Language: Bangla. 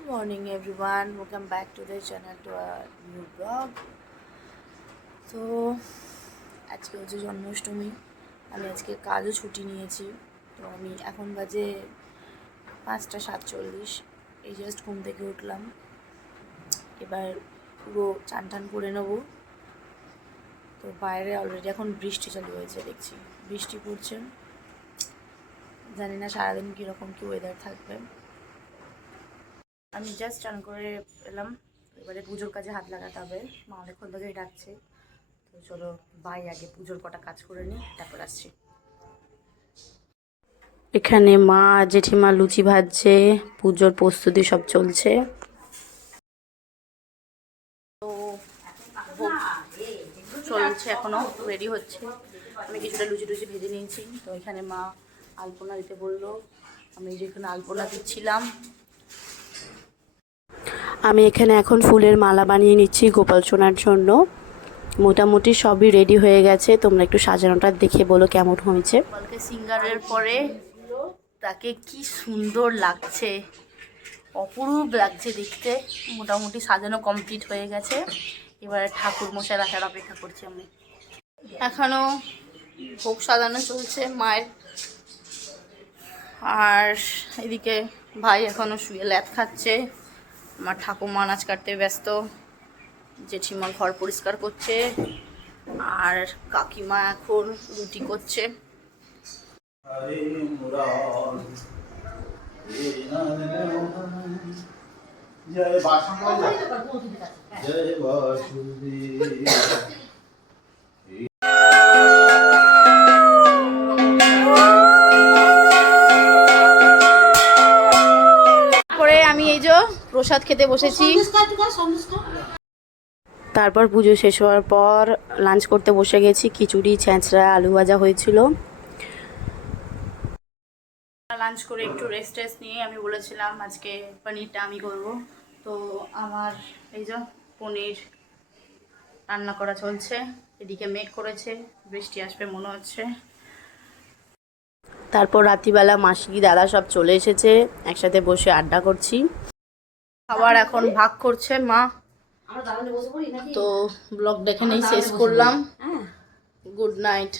Good morning everyone, welcome back to the channel to a new vlog. তো আজকে হচ্ছে জন্মাষ্টমী। আমি আজকে কাজও ছুটি নিয়েছি। তো আমি এখন বাজে 5:47। এই জাস্ট ঘুম থেকে উঠলাম। এবার পুরো চান টান করে নেবো। তো বাইরে অলরেডি এখন বৃষ্টি চালু হয়েছে, দেখছি বৃষ্টি পড়ছে। জানি না সারাদিন কীরকম কী ওয়েদার থাকবে। আমি জাস্ট চান করে এলাম, এবারে পুজোর কাজে হাত লাগাতে হবে। মা অনেকক্ষণ ধরেই ডাকছে। তো চলো বাই, আগে পুজোর কটা কাজ করে নিই, তারপর আসছি। এখানে মা জেঠিমা লুচি ভাজছে, পুজোর প্রস্তুতি সব চলছে। তো চলছে, এখনো রেডি হচ্ছে। আমি কিছুটা লুচি টুচি ভেজে নিয়েছি। তো এখানে মা আলপনা দিতে বললো, আমি যেখানে আলপনা দিচ্ছিলাম। আমি এখানে এখন ফুলের মালা বানিয়ে নিচ্ছি গোপাল সোনার জন্য। মোটামুটি সবই রেডি হয়ে গেছে, তোমরা একটু সাজানোটা দেখে বলো কেমন হয়েছে। গোপালকে সিঙ্গারের পরে তাকে কি সুন্দর লাগছে, অপরূপ লাগছে দেখতে। মোটামুটি সাজানো কমপ্লিট হয়ে গেছে। এবারে ঠাকুর মশাই রাখার অপেক্ষা করছি আমি। এখনও ভোগ সাজানো চলছে মায়ের। আর এদিকে ভাই এখনও শুয়ে ল্যাদ খাচ্ছে। আমার ঠাকুমা নাচ কাটতে ব্যস্ত, জেঠিমা ঘর পরিষ্কার করছে, আর কাকিমা এখন রুটি করছে। আমি এই যে প্রসাদ খেতে বসেছি। তারপর পুজো শেষ হওয়ার পর লাঞ্চ করতে বসে গেছি। খিচুড়ি, ছেঁচড়া, আলু ভাজা হয়েছিল। লাঞ্চ করে একটু রেস্ট নিয়ে আমি বলেছিলাম আজকে পনিরটা আমি করব। তো আমার এই যে পনির রান্না করা চলছে। এদিকে মেঘ করেছে, বৃষ্টি আসবে মনে হচ্ছে। তারপর রাত্রিবেলা মাসি দাদা সব চলে এসেছে, একসাথে বসে আড্ডা করছি। খাবার এখন ভাগ করছে মা। তো ব্লগটা এখানেই শেষ করলাম। Good night.